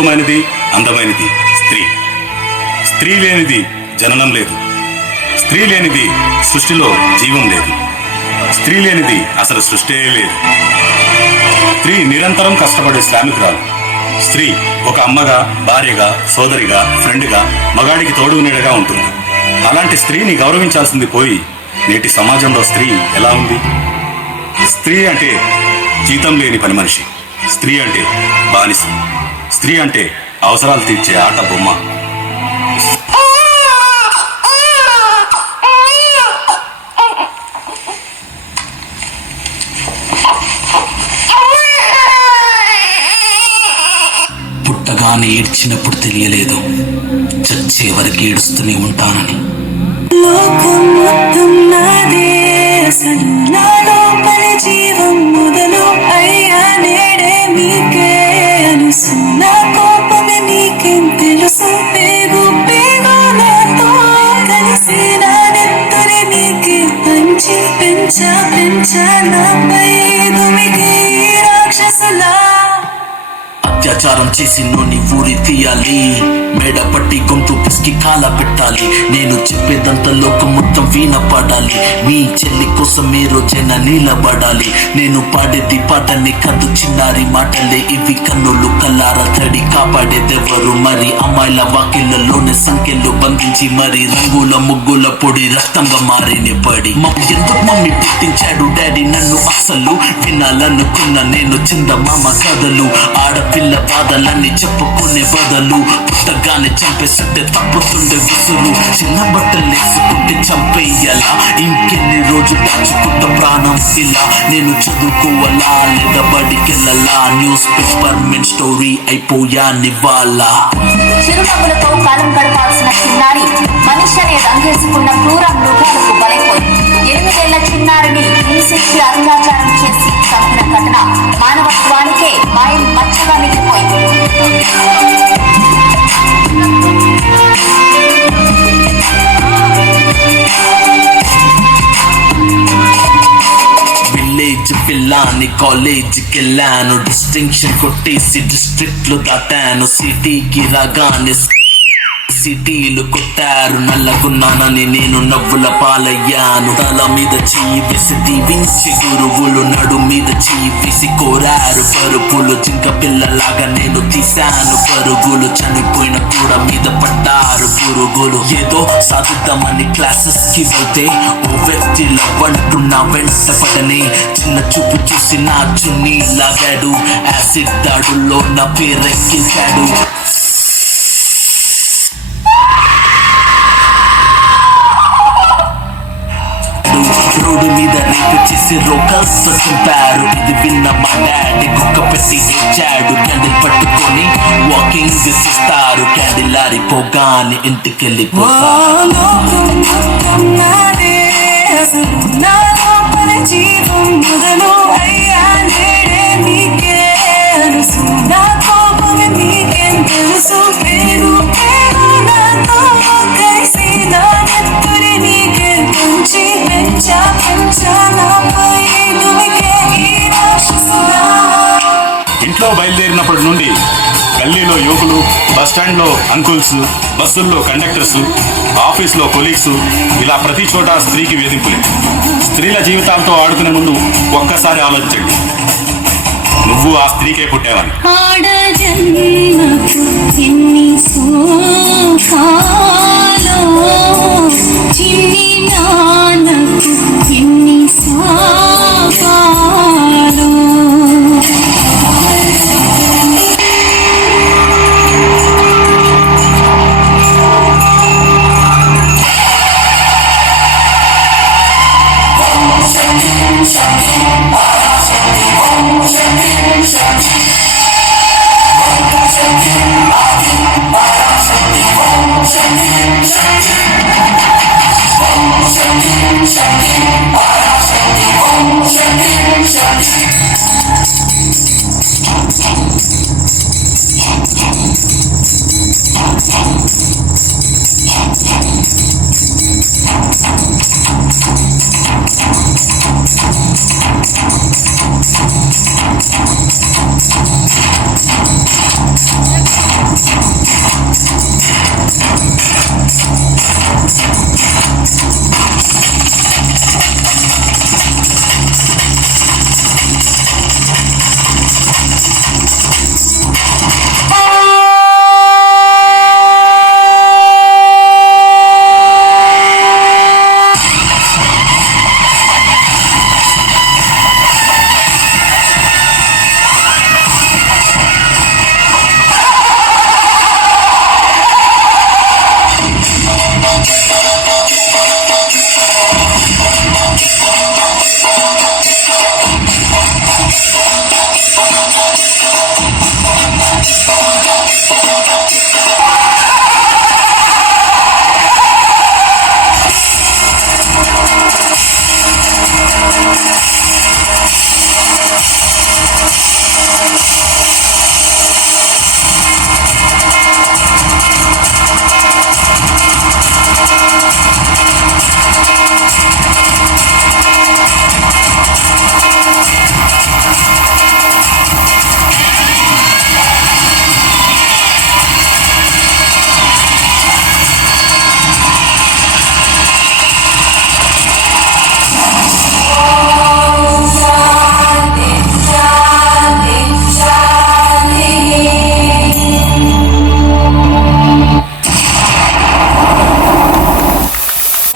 అపురూపమైనది, అందమైనది స్త్రీ. స్త్రీ లేనిది జననం లేదు. స్త్రీ లేనిది సృష్టిలో జీవం లేదు. స్త్రీ లేనిది అసలు సృష్టి లేదు. స్త్రీ నిరంతరం కష్టపడే శ్రామికురాలు. స్త్రీ ఒక అమ్మగా, భార్యగా, సోదరిగా, ఫ్రెండ్గా, మగాడికి తోడు నీడగా ఉంటుంది. అలాంటి స్త్రీని గౌరవించాల్సింది పోయి నేటి సమాజంలో స్త్రీ ఎలా ఉంది? స్త్రీ అంటే జీతం లేని పని మనిషి. స్త్రీ అంటే బానిస. స్త్రీ అంటే అవసరాలు తీర్చే ఆట బొమ్మ. పుట్టగానే ఏడ్చినప్పుడు తెలియలేదు, చచ్చే వరకు ఏడుస్తూనే ఉంటానని. లోకం మొత్తం నాదే, అసలు నా లోపలి జీవం మొదలు అయ్యా నేడే మీకే అనుసు. నా కోపమే మీకేం తెలుసు, పేగు పేగు నాతో కలిసి నా నెత్తురి మీకే పంచి పెంచా నాపై దుమికి రాక్షసులా. అత్యాచారం చేసి నోని ఊరి తీయాలి, మేడ పట్టి గొంతు పిసికి కాల పెట్టాలి. నేను చెప్పేదంతా లోకం మొత్తం వీణ పాడాలి. మీ చెల్లి కోసం ఏ రోజైనా నిలబడాలి. నేను పాడేది పాటని కాదు, చిన్నారి మాటలే ఇవి. కన్నులు కల్లార తడి కాపాడేదెవరు మరి? అమ్మాయిల వాకిళ్లలోనే సంఖ్యలు బంధించి మరి రంగుల ముగ్గుల పొడి రక్తంగా మారిని పడి. ఎందుకు మమ్మీ పుట్టించాడు డాడీ నన్ను? అసలు వినాలనుకున్న నేను చందమామ కథలు. ఆడపిల్ల బాధలన్నీ చెప్పుకునే బదులు పుట్టగానే చంపేస్తుంటే తప్పుతుండే విసురు. చిన్న బట్టలు వేసుకుంటే చంపేయాలా? ఇంకెన్ని రోజులు దాచుకుంట ప్రాణం ఇలా? నేను చదువుకోవాలా లేదా బడికెళ్ళాలా? న్యూస్ పేపర్ మెన్ స్టోరీ అయిపోయా నివాళ. చిరునవ్వులతో కాలం గడపాల్సిన చిన్నారి మనిషి అనే రంగేసుకున్న క్రూర మృగాలకు బలైపోయింది. 8 ఏళ్ల చిన్నారిని హింసించి అత్యాచారం చేసి చంపిన ఘటన మానవత్వానికే మాయం మచ్చగా మిగిలిపోయింది. విలేజ్ పిల్లాని కాలేజీకి వెళ్ళాను, డిస్టింక్షన్ కొట్టేసి డిస్ట్రిక్ట్లు దాటాను. సిటీకి రాగానే సిటీలు కొట్టారు, నల్లగున్నానని నేను నవ్వుల పాలయ్యాను. తల మీద చెయ్యి వేసి దీవించి గురువులు నడు మీద చెయ్యి వేసి కోరారు పరుపులు. జింక పిల్లలాగా నేను తీశాను పరుగులు, చనిపోయిన కూడా మీద పడ్డారు పురుగులు. ఏదో సాధిద్దామని క్లాసెస్ కి వెళ్తే ఓ వ్యక్తిలో అంటున్నా వెంట పడనే. చిన్న చూపు చూసి నా చున్నీ లాగాడు, యాసిడ్ దాడుల్లో నా పేరెక్కించాడు. రోడ్డు మీద రేపు చేసి రోకల్స్తో చంపారు. ఇది విన్న మా డాడీ కుక్క పెట్టి ఇచ్చాడు. క్యాండిల్ పట్టుకొని వాకింగ్ చేస్తారు, క్యాండిల్ ఆరిపోగానే ఇంటికెళ్ళిపోతారు. జీవం మొదలు అయ్యా నేడే మీకే అనుసు. నా కోపమే మీకేం తెలుసు, పేరు పేరు నాతో కలిసి నా నెత్తురి మీకే పంచి పెంచా నాపై దుమికే ఈ రాక్షసులా. ఇంట్లో బయలుదేరినప్పటి నుండి గల్లీలో యువకులు, బస్టాండ్లో అంకుల్స్, బస్సుల్లో కండక్టర్స్, ఆఫీస్లో కొలీగ్స్, ఇలా ప్రతి చోట స్త్రీకి వేధింపులే. స్త్రీల జీవితాలతో ఆడుకునే ముందు ఒక్కసారి ఆలోచించండి, నువ్వు ఆ స్త్రీకే పుట్టావని. Shut